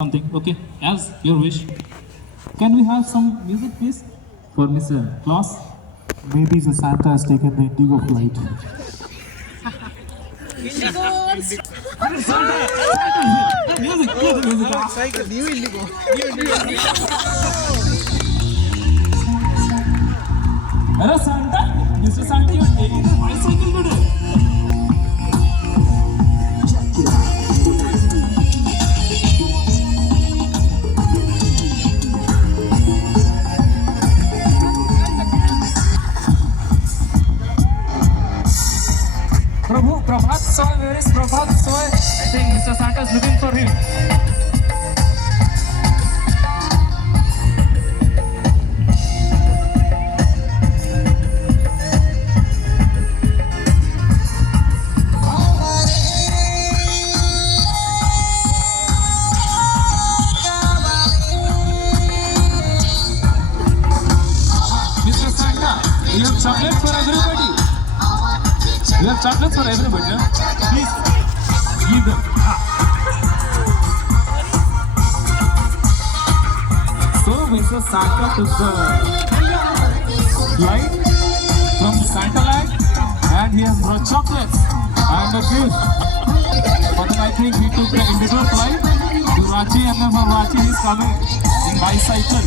something. Okay, as your wish. Can we have some music, please, for Mr. Claus? Maybe the Santa has taken the Indigo flight. Hello, Santa. Mr. Santa, you're taking the bicycle today. Prabhu, Prabhat Soy, where is Prabhat Soy? I think Mr. Santa is looking for him. Mr. Santa, you have chocolate for everybody. You have chocolates for everybody, huh? Please give them. So Mr. Santa took the light from Santa Light and he has brought chocolates and a gift. But I think he took the individual flight to Ranchi, and then from Ranchi he is coming in bicycle.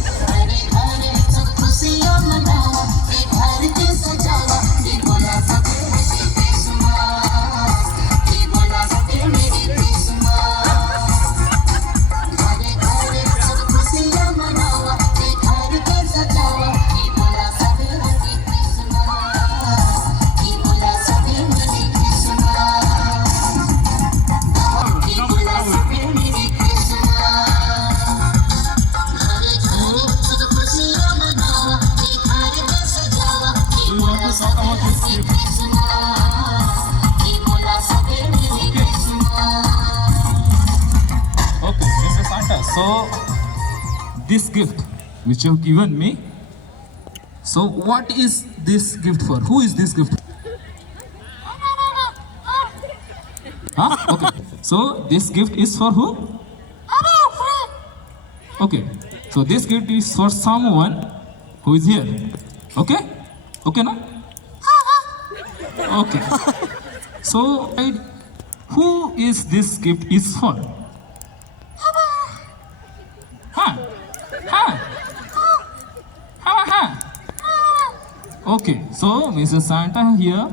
Okay, Mr. Santa, so this gift which you have given me, so what is this gift for? Who is this gift? Huh? Okay, so this gift is for who? Okay, so this gift is for someone who is here. Okay? Okay, na? Okay. So, who is this gift is for? Huh? Huh? Huh? Okay, so Mr. Santa here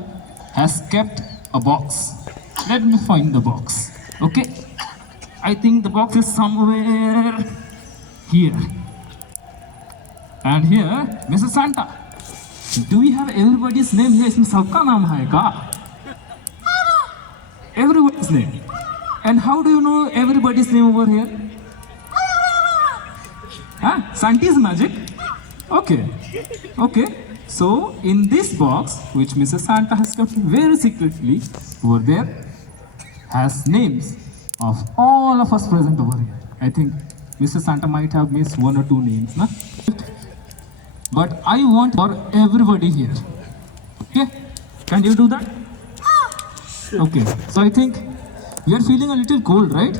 has kept a box. Let me find the box. Okay? I think the box is somewhere here. And here, Mr. Santa. Do we have everybody's name here? इसमें सबका नाम है क्या? Everybody's name. And how do you know everybody's name over here? Huh? Santa's magic? Okay. Okay. So, in this box, which Mr. Santa has kept very secretly over there, has names of all of us present over here. I think Mr. Santa might have missed one or two names, na? But I want for everybody here. Okay? Can you do that? Okay. So I think we are feeling a little cold, right?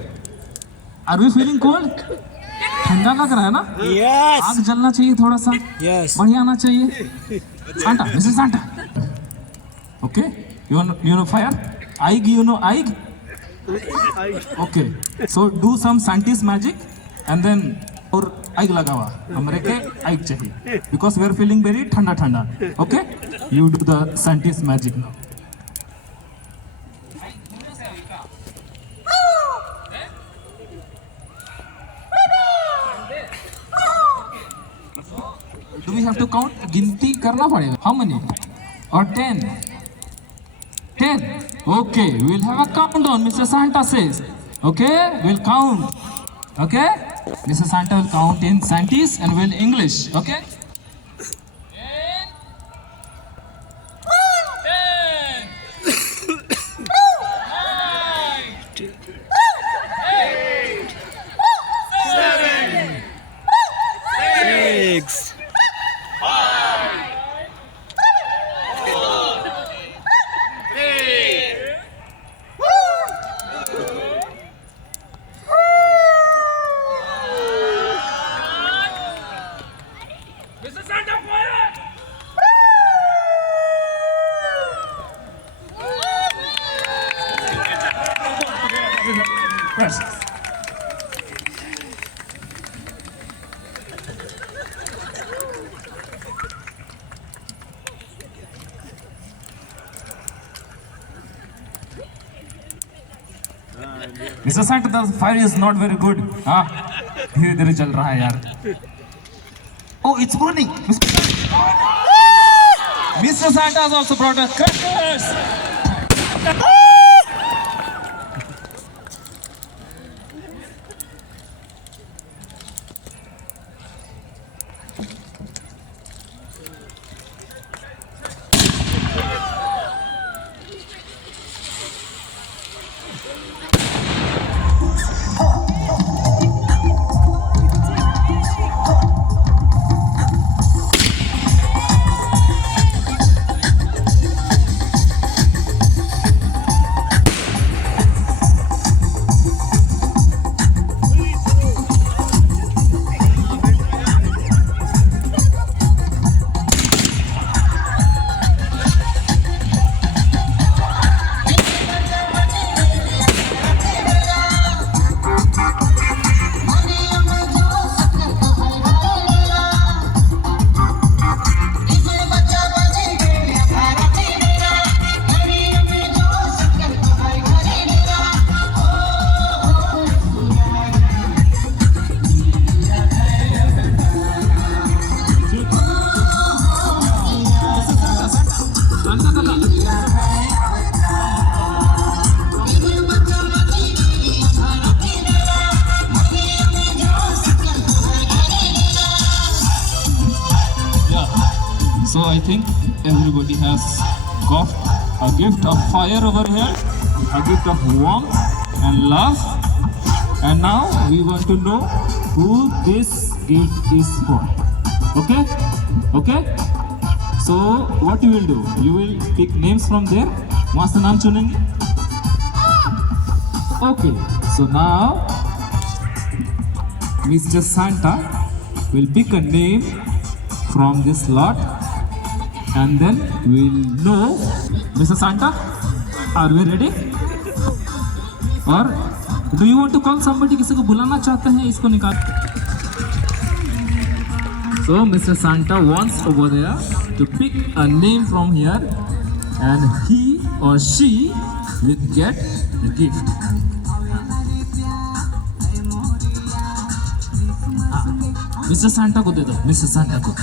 Are we feeling cold? ठंडा लग रहा है ना? Yes. आग जलना चाहिए थोड़ा सा. Yes. बढ़िया आना चाहिए. Santa, Mrs. Santa. Okay? You know fire? Aig, you know aig? Okay. So do some Santa's magic and then और आग लगा हुआ हमरे के आग चाहिए because we are feeling very ठंडा ठंडा. Okay? You do the Santa's magic now. Do we have to count? गिनती करना पड़ेगा. How many? Or 10? 10. Okay, we'll have a countdown. Mr. Santa says. Okay, we'll count. Okay, Mr. Santa will count in Santis and will English. Okay. 6. Mr. Santa, the fire is not very good. हाँ, धीरे धीरे चल रहा है यार. Oh, it's burning. Mr. Santa has also brought us crackers. So I think everybody has got a gift of fire over here, a gift of warmth and love. And now we want to know who this gift is for. Okay? Okay? So what you will do? You will pick names from there. वहाँ से नाम चुनेंगे. Okay. So now Mr. Santa will pick a name from this lot. And then we'll know. Mr. Santa, are we ready? Or do you want to call somebody? किसी को बुलाना चाहते हैं? इसको निकाल. So Mr. Santa wants over there to pick a name from here, and he or she will get the gift. Mr. Santa को दे दो. Mr. Santa को.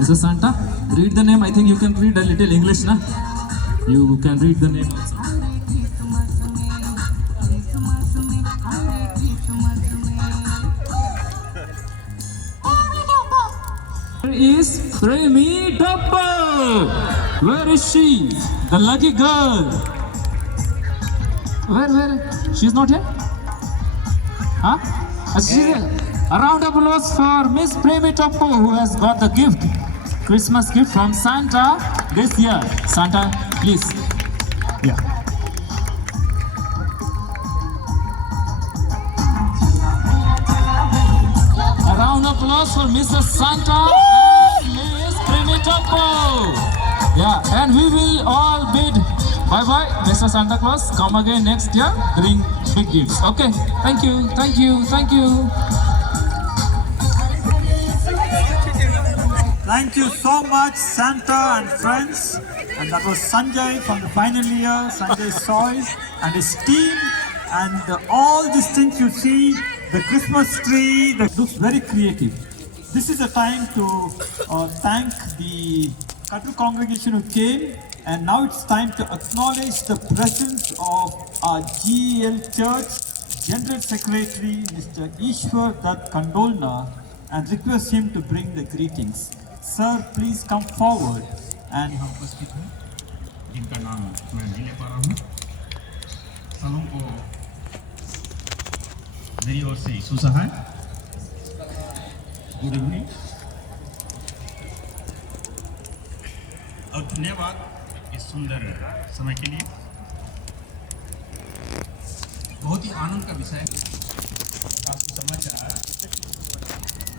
Mr. Santa, read the name. I think you can read a little English, na? You can read the name also. Where is Premi Dabba? Where is she? The lucky girl. Where? She's not here? Huh? A round of applause for Miss Premi Toppo, who has got the gift. Christmas gift from Santa this year. Santa, please. Yeah. A round of applause for Mrs. Santa and Miss Premi Toppo. Yeah, and we will all bid bye-bye. Mr. Santa Claus, come again next year. Bring big gifts. Okay. Thank you. Thank you. Thank you. Thank you so much, Santa and friends. And that was Sanjay from the final year, Sanjay Soy and his team. And all these things you see, the Christmas tree, that looks very creative. This is a time to thank the Katu congregation who came. And now it's time to acknowledge the presence of our GEL Church General Secretary, Mr. Ishwar Dutt Kandolna, and request him to bring the greetings. Sir, please come forward and उपस्थित हैं जिनका नाम मैं नहीं ले पा रहा हूँ. सबों को मेरी ओर से सुसहाय गुड इवनिंग और धन्यवाद इस सुंदर समय के लिए. बहुत ही आनंद का विषय का समाचार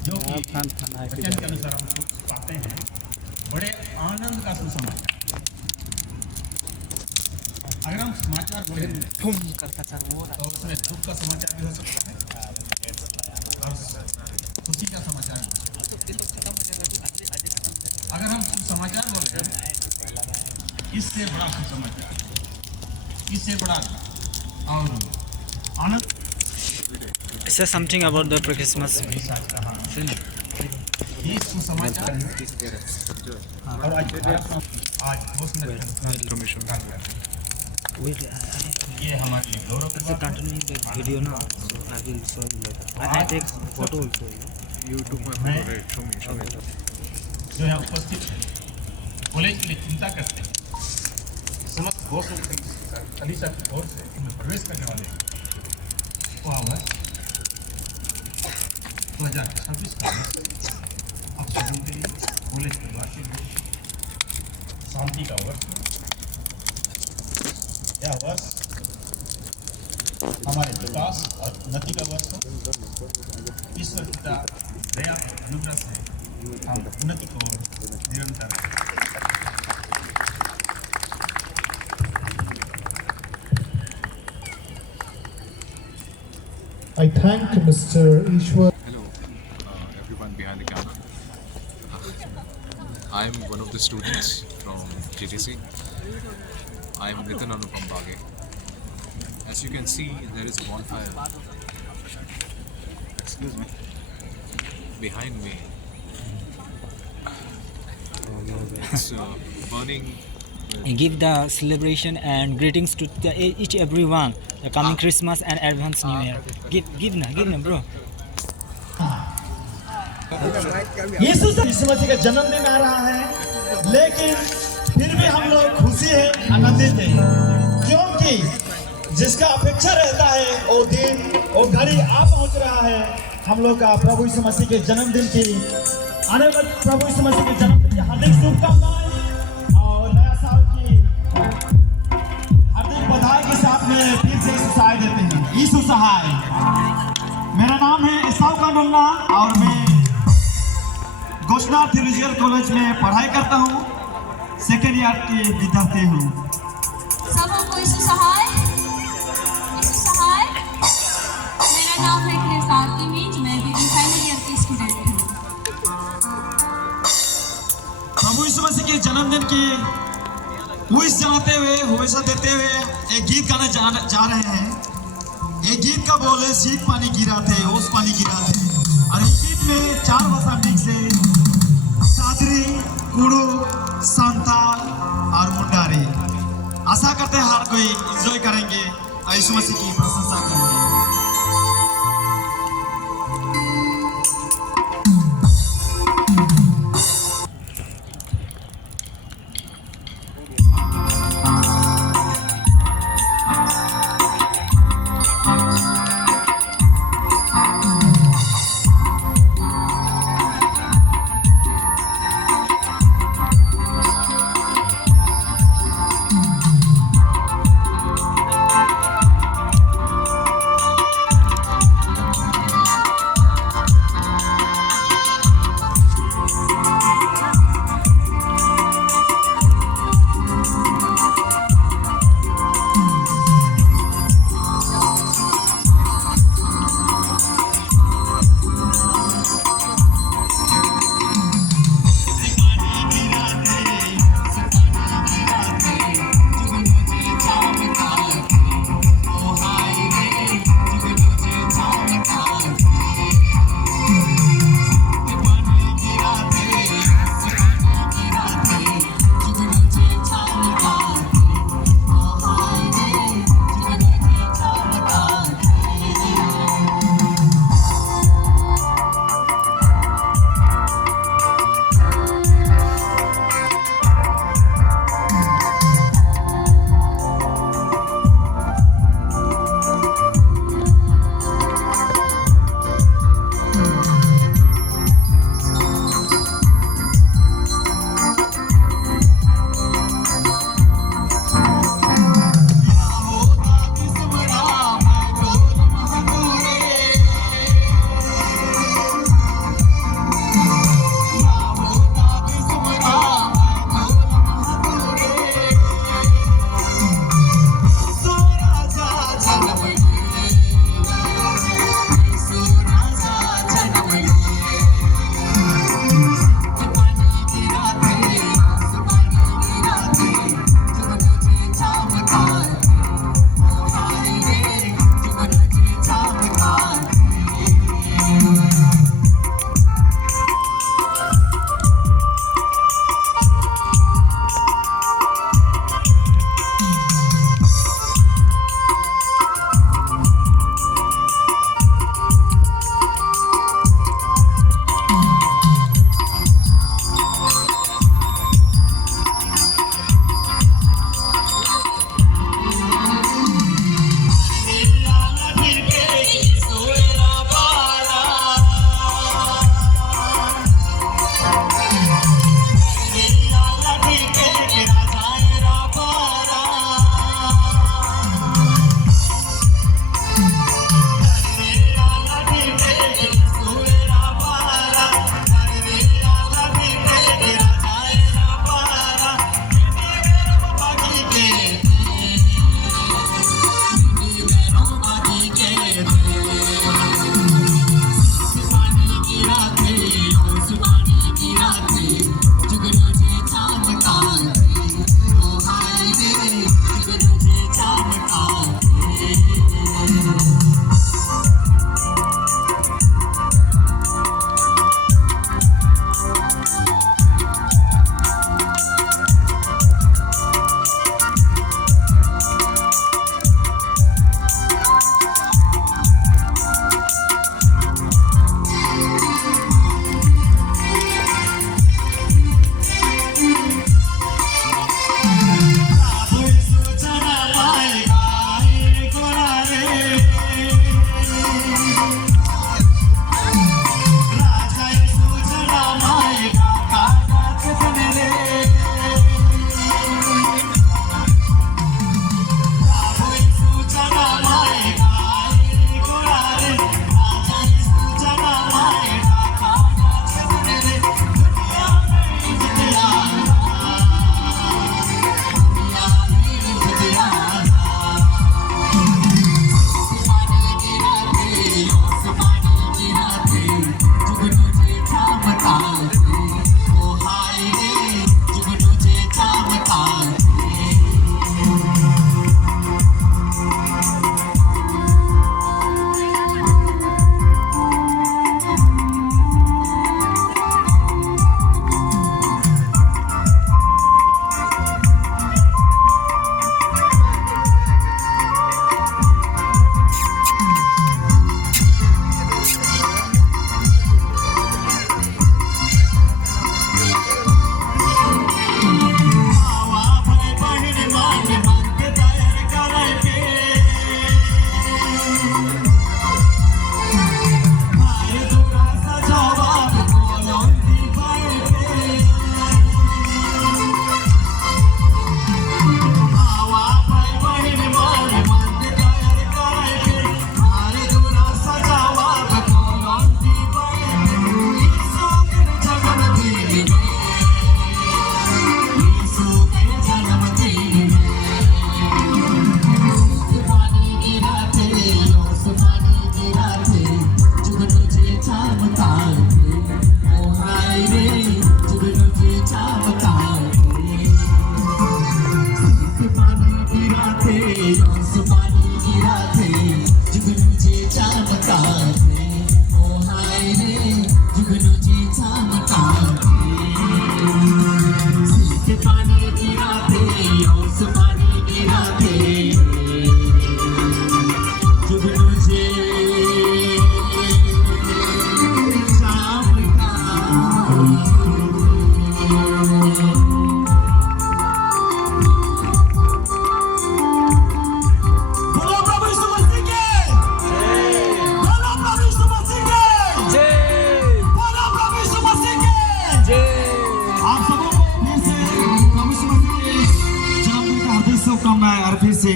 जो कि वचन के अनुसार हम कुछ पाते हैं. बड़े आनंद का सुसमाचार. अगर हम समाचार बोले तो उसमें दुख का समाचार भी हो सकता है और खुशी का समाचार. अगर हम समाचार बोले इससे बड़ा सुसमाचार, इससे बड़ा और आनंद Say something about the Christmas. ये सुसमाचार और आज घोषणा ये हमारे गौरव की बात है। Continue the video now, so I will show you later. I take photo also. मैं जो यहाँ उपस्थित कॉलेज के लिए चिंता करते हैं समस्त घोषणा कलीसिया की ओर से इनमें प्रवेश करने वाले को आवाज 2026 का आप सभी के लिए कॉलेज के वार्षिक शांति का वर्ष यह वर्ष हमारे विकास और उन्नति का वर्ष हो। ईश्वर पिता दया और अनुग्रह से हम उन्नति को निरंतर I thank Mr. Ishwar. Hello, everyone behind the camera. I'm one of the students from GTC. I'm Nitin Anupam Bage. As you can see, there is a bonfire. Excuse me. Behind me. It's burning. Give the celebration and greetings to each everyone. The coming Christmas and advance New Year. Give na bro. यीशु मसीह का जन्मदिन आ रहा है, लेकिन फिर भी हम लोग खुशी है, आनंदित हैं, क्योंकि जिसका अपेक्षा रहता है वो दिन वो घड़ी आ पहुंच रहा है। हम लोग का प्रभु यीशु मसीह के जन्मदिन की आने वाले प्रभु यीशु मसीह के जन्मदिन की हार्दिक शुभकामनाएं और नया साल की हार्दिक बधाई के साथ में फिर से यीशु सहाय देते हैं। यीशु सहाय। मेरा नाम है ईसाऊ का नन्ना और मैं घोषणा थियोलॉजिकल कॉलेज में पढ़ाई करता हूँ, सेकेंड ईयर की विद्यार्थी हूँ। सबको यीशु सहाय। यीशु सहाय। मेरा नाम है कृष्णार्ती मीज, मैं भी फाइनल ईयर की स्टूडेंट हूँ। प्रभु यीशु मसीह के जन्मदिन की विश जनाते हुए हमेशा देते हुए एक गीत गाने जा रहे हैं। ये गीत का बोल है शीत पानी गिरा थे, ओस पानी गिरा थे, और इस गीत में 4 भाषा मिक्स है, सादरी, कुड़ू, संताल और मुंडारी। आशा करते हैं हर कोई एंजॉय करेंगे और यीशु मसीह की प्रशंसा करेंगे।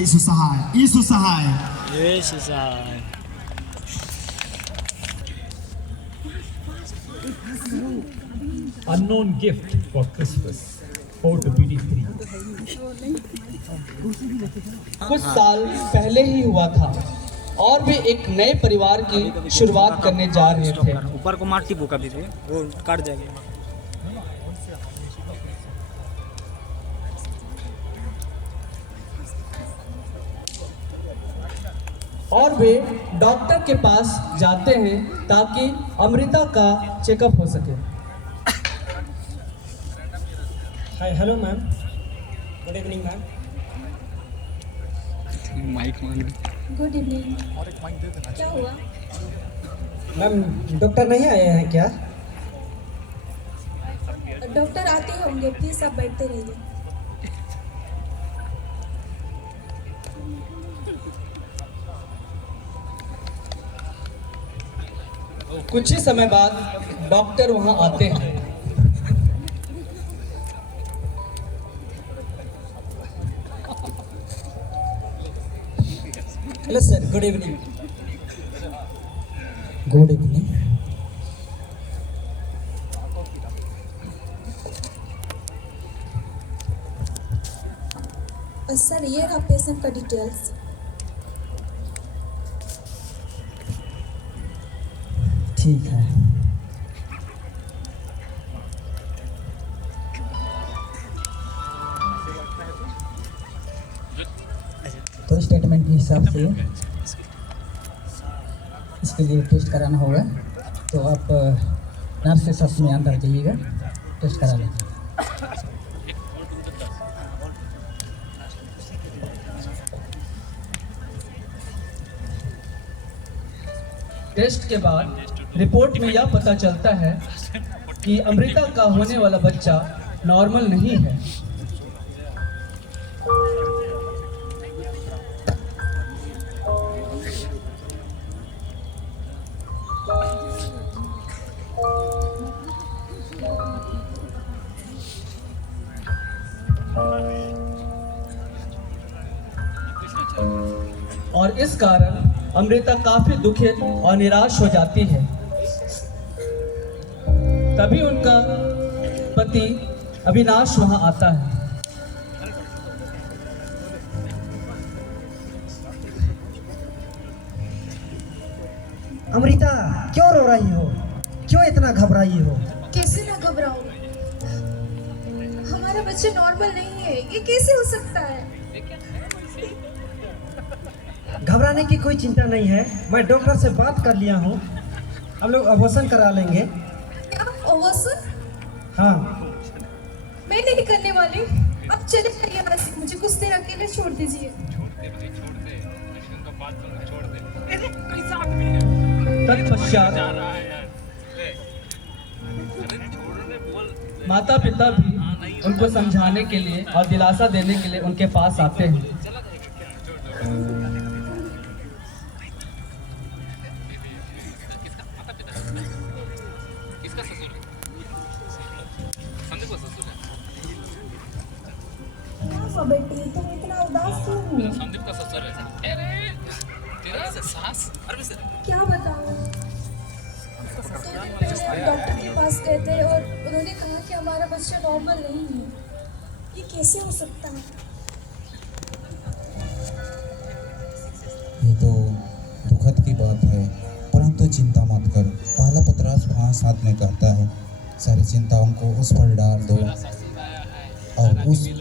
यीशु सहाय, यीशु सहाय। Jesus, I. Unknown gift for Christmas. 4 to BD3. कुछ साल पहले ही हुआ था और वे एक नए परिवार की शुरुआत करने जा रहे थे। ऊपर को मार टिपो कभी भी वो काट जाएगा। और वे डॉक्टर के पास जाते हैं ताकि अमृता का चेकअप हो सके। Hi, hello ma'am. Good evening ma'am. Good evening. क्या हुआ? मैम डॉक्टर नहीं आए हैं क्या? डॉक्टर आते होंगे, प्लीज आप बैठते रहिए। कुछ ही समय बाद डॉक्टर वहां आते हैं। Hello sir, good evening. Good evening. Sir ये रहा पेशेंट का डिटेल्स। ठीक है। तो स्टेटमेंट के हिसाब से इसके लिए टेस्ट कराना होगा, तो आप नर्स के साथ में अंदर जाइएगा, टेस्ट करा लेंगे। टेस्ट के बाद रिपोर्ट में यह पता चलता है कि अमृता का होने वाला बच्चा नॉर्मल नहीं है। और इस कारण अमृता काफी दुखित और निराश हो जाती है। तभी उनका पति अविनाश वहां आता है। अमृता, क्यों रो रही हो? क्यों इतना घबराई हो? कैसे ना घबराऊं? हमारा बच्चा नॉर्मल नहीं है, ये कैसे हो सकता है? घबराने की कोई चिंता नहीं है, मैं डॉक्टर से बात कर लिया हूँ, हम लोग अबॉर्शन करा लेंगे। क्या अबॉर्शन? हाँ। मैं नहीं करने वाली, अब चले जाइए यहाँ से, मुझे कुछ देर अकेले छोड़ दीजिए। तत्पश्चात माता पिता भी उनको समझाने के लिए और दिलासा देने के लिए उनके पास आते हैं। बेटी तुम इतना उदास क्यों हो? क्या बताऊं? डॉक्टर के पास गए थे और उन्होंने कहा कि हमारा बच्चा नॉर्मल नहीं है। ये कैसे हो सकता है? ये तो दुखद की बात है, परंतु चिंता मत कर। पहला पत्रास 5:7 में कहता है, सारी चिंताओं को उस पर डाल दो और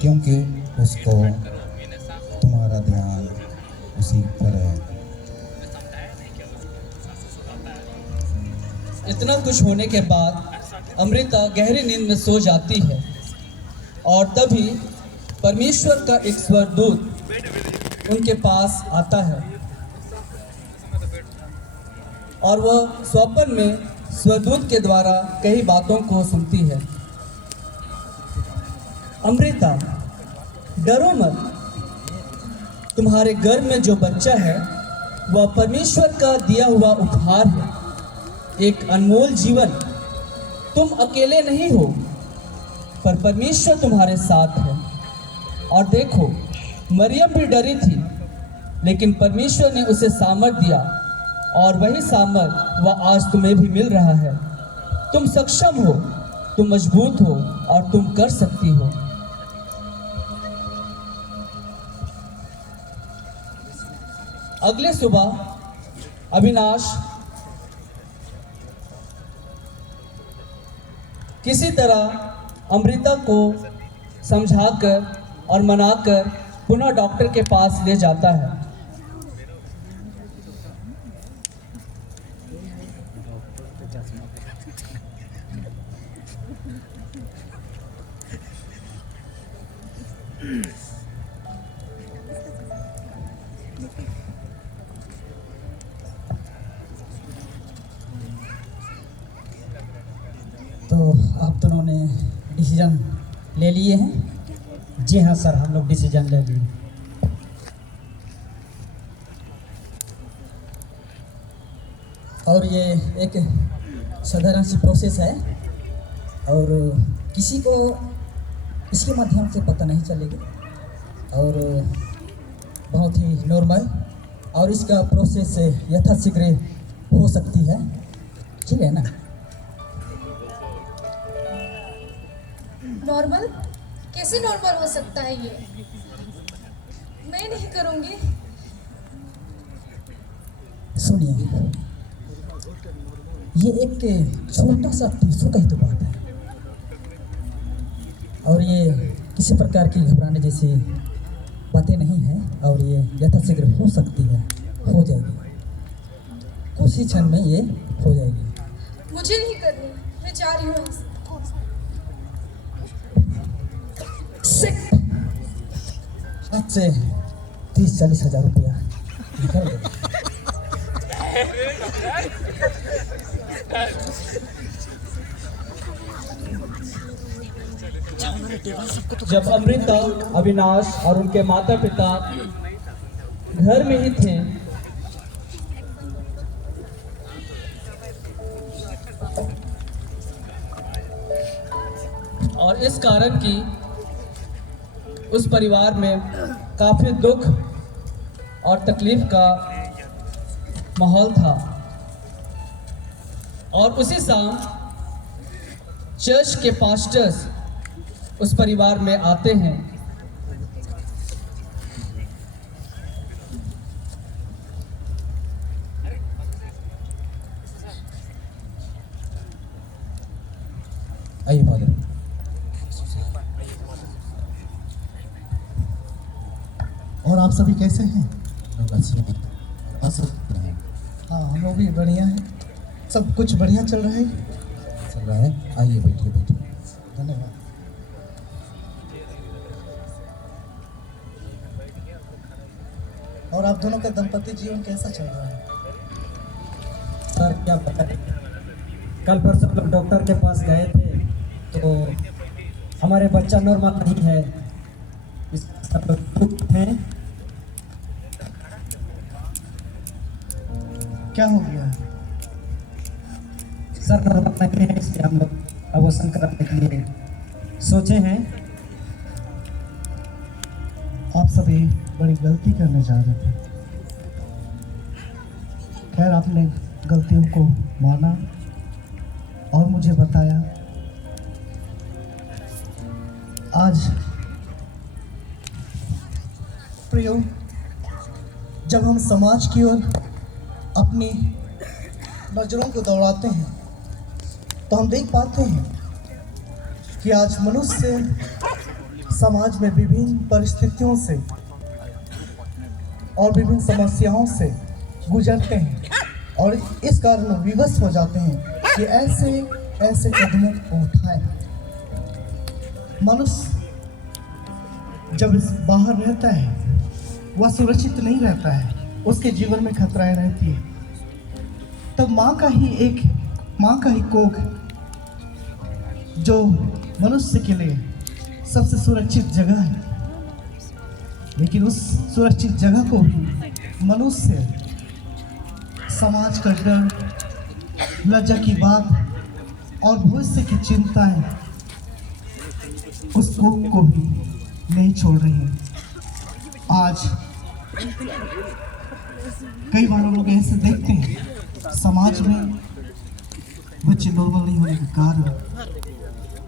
क्योंकि उसको तुम्हारा ध्यान उसी पर है। इतना कुछ होने के बाद अमृता गहरी नींद में सो जाती है और तभी परमेश्वर का एक स्वर्गदूत उनके पास आता है और वह स्वप्न में स्वर्गदूत के द्वारा कई बातों को सुनती है। अमृता, डरो मत, तुम्हारे गर्भ में जो बच्चा है वह परमेश्वर का दिया हुआ उपहार है, एक अनमोल जीवन। तुम अकेले नहीं हो, पर परमेश्वर तुम्हारे साथ है। और देखो, मरियम भी डरी थी लेकिन परमेश्वर ने उसे सामर्थ दिया और वही सामर्थ वह आज तुम्हें भी मिल रहा है। तुम सक्षम हो, तुम मजबूत हो और तुम कर सकती हो। अगले सुबह अविनाश किसी तरह अमृता को समझाकर और मनाकर पुनः डॉक्टर के पास ले जाता है। तो आप दोनों ने डिसीजन ले लिए हैं? जी हाँ सर, हम लोग डिसीजन ले लिए। और ये एक साधारण सी प्रोसेस है और किसी को इसके माध्यम से पता नहीं चलेगी और बहुत ही नॉर्मल, और इसका प्रोसेस यथाशीघ्र हो सकती है, ठीक है ना? नॉर्मल? कैसे नॉर्मल हो सकता है ये? मैं नहीं करूँगी। सुनिए, ये एक छोटा सा टिश्यू का ही तो बात है और ये किसी प्रकार की घबराने जैसी बातें नहीं हैं और ये यथाशीघ्र हो सकती है, हो जाएगी, कुछ ही क्षण में ये हो जाएगी। मुझे नहीं करनी, मैं जा रही हूँ यहाँ से। हाथ से 30-40 हज़ार रुपया निकल गया। जब अमृता, अविनाश और उनके माता पिता घर में ही थे, और इस कारण कि उस परिवार में काफ़ी दुख और तकलीफ का माहौल था, और उसी शाम चर्च के पास्टर्स उस परिवार में आते हैं। आइए फादर। और आप सभी कैसे हैं? चल हाँ, हम लोग भी बढ़िया हैं। सब कुछ बढ़िया चल रहा है। रहा है, आइए बैठिए बैठिए। धन्यवाद। और आप दोनों का दाम्पत्य जीवन कैसा चल रहा है? सर क्या बताएं, कल परसों लोग डॉक्टर के पास गए थे तो हमारे बच्चा नॉर्मल नहीं है, इस सब लोग हैं। क्या हो गया? सर नॉर्मल नहीं है, इसलिए हम लोग अबॉर्शन कराने के लिए सोचे हैं। आप सभी बड़ी गलती करने जा रहे थे। खैर, आपने गलतियों को माना और मुझे बताया। आज प्रियो, जब हम समाज की ओर अपनी नजरों को दौड़ाते हैं तो हम देख पाते हैं कि आज मनुष्य समाज में विभिन्न परिस्थितियों से और विभिन्न समस्याओं से गुजरते हैं और इस कारण विवश हो जाते हैं कि ऐसे ऐसे कदमों को उठाएं। मनुष्य जब बाहर रहता है वह सुरक्षित नहीं रहता है, उसके जीवन में खतराएं रहती है। तब माँ का ही कोख जो मनुष्य के लिए सबसे सुरक्षित जगह है, लेकिन उस सुरक्षित जगह को भी मनुष्य समाज का डर, लज्जा की बात और भविष्य की चिंताएं उस कोख को भी नहीं छोड़ रही है। आज कई बार हम लोग ऐसे देखते हैं समाज में बच्चे नॉर्मल नहीं होने के कारण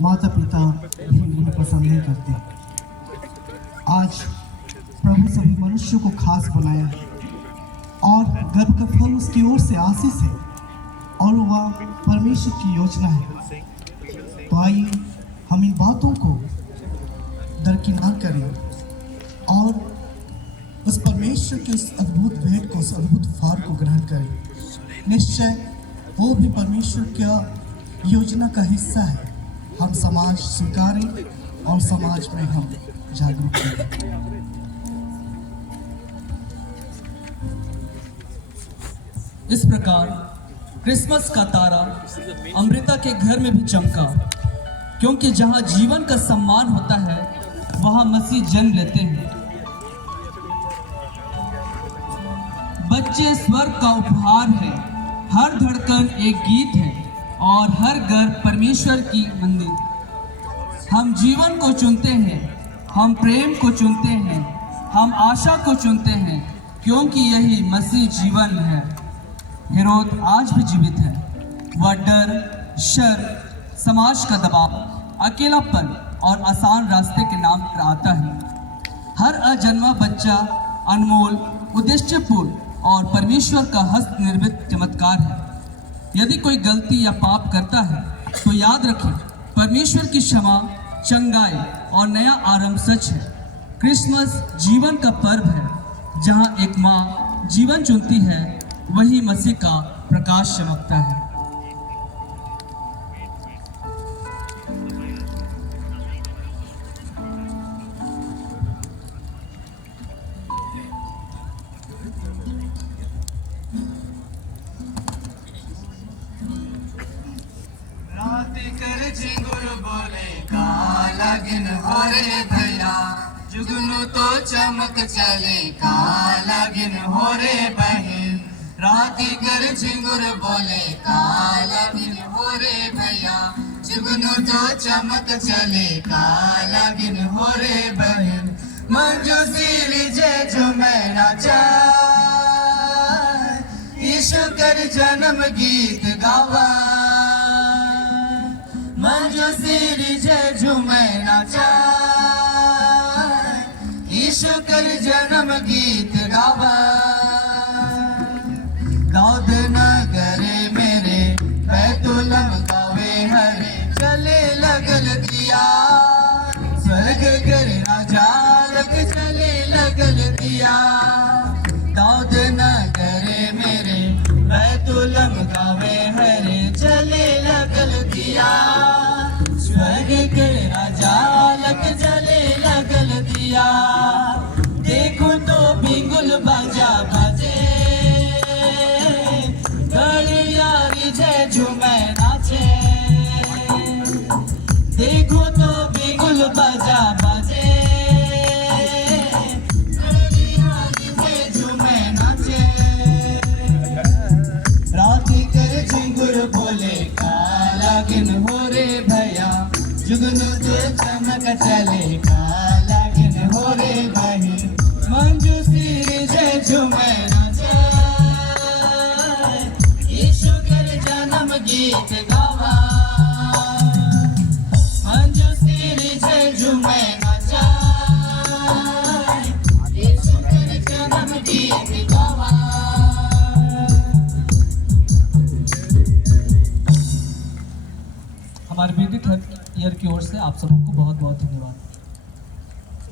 माता पिता भी उन्हें पसंद नहीं करते। आज प्रभु सभी मनुष्यों को खास बनाया है और गर्भ का फल उसकी ओर से आशीष है और वह परमेश्वर की योजना है। तो आइए हम इन बातों को दरकिनार करें और उस परमेश्वर के उस अद्भुत भेंट को, उस अद्भुत फार को ग्रहण करें। निश्चय वो भी परमेश्वर की योजना का हिस्सा है। हम समाज स्वीकारें और समाज में हम जागरूक करें। इस प्रकार क्रिसमस का तारा अमृता के घर में भी चमका, क्योंकि जहां जीवन का सम्मान होता है वहां मसीह जन्म लेते हैं। बच्चे स्वर्ग का उपहार है, हर धड़कन एक गीत है और हर घर परमेश्वर की मंदिर। हम जीवन को चुनते हैं, हम प्रेम को चुनते हैं, हम आशा को चुनते हैं, क्योंकि यही मसीह जीवन है। हेरोद आज भी जीवित है। वह डर, शर, समाज का दबाव, अकेलापन और आसान रास्ते के नाम पर आता है। हर अजन्मा बच्चा अनमोल, उद्देश्यपूर्ण और परमेश्वर का हस्त निर्मित चमत्कार है। यदि कोई गलती या पाप करता है तो याद रखें, परमेश्वर की क्षमा, चंगाई और नया आरंभ सच है। क्रिसमस जीवन का पर्व है। जहां एक माँ जीवन चुनती है, वही मसीह का प्रकाश चमकता है। जुगनू तो चमक चले काला गिन हो रे बहन, राती कर झिंगुर बोले काला गिन हो रे भैया, जुगनू तो चमक चले काला गिन हो रे बहन, मंजू सीरी जय झूमे नाचा, यीशु कर जन्म गीत गावा, मंजू सीरी जय झूमे नाचा, यीशु कर जन्म गीत गावा। दाऊद नगरे मेरे बैतुलम गावे हरे, चले लगल दिया स्वर्ग कर राजा लग, चले लगल दिया। दाऊद नगरे मेरे बैतुलम गावे हरे, चले लगल दिया स्वर्ग कर राजा लग, चले लगल दिया। देखो तो बिगुल बाजा बाजे, गड़ियारी जय झूमे नाचे, देखो तो बिगुल बाजा बाजे, गड़ियारी जय झूमे नाचे। राती कर झिंगुर बोले काला गिन हो रे भैया, जुगनू तो चमक चले काला गिन हो रे भाई, मंजू सीरी जय झूमे नाचे, यीशु कर जन्म गीत गावा, मंजू सीरी जय झूमे नाचा, यीशु कर जन्म गीत गावा। हमारे म्यूजिक ईयर की ओर से आप सबको बहुत बहुत धन्यवाद।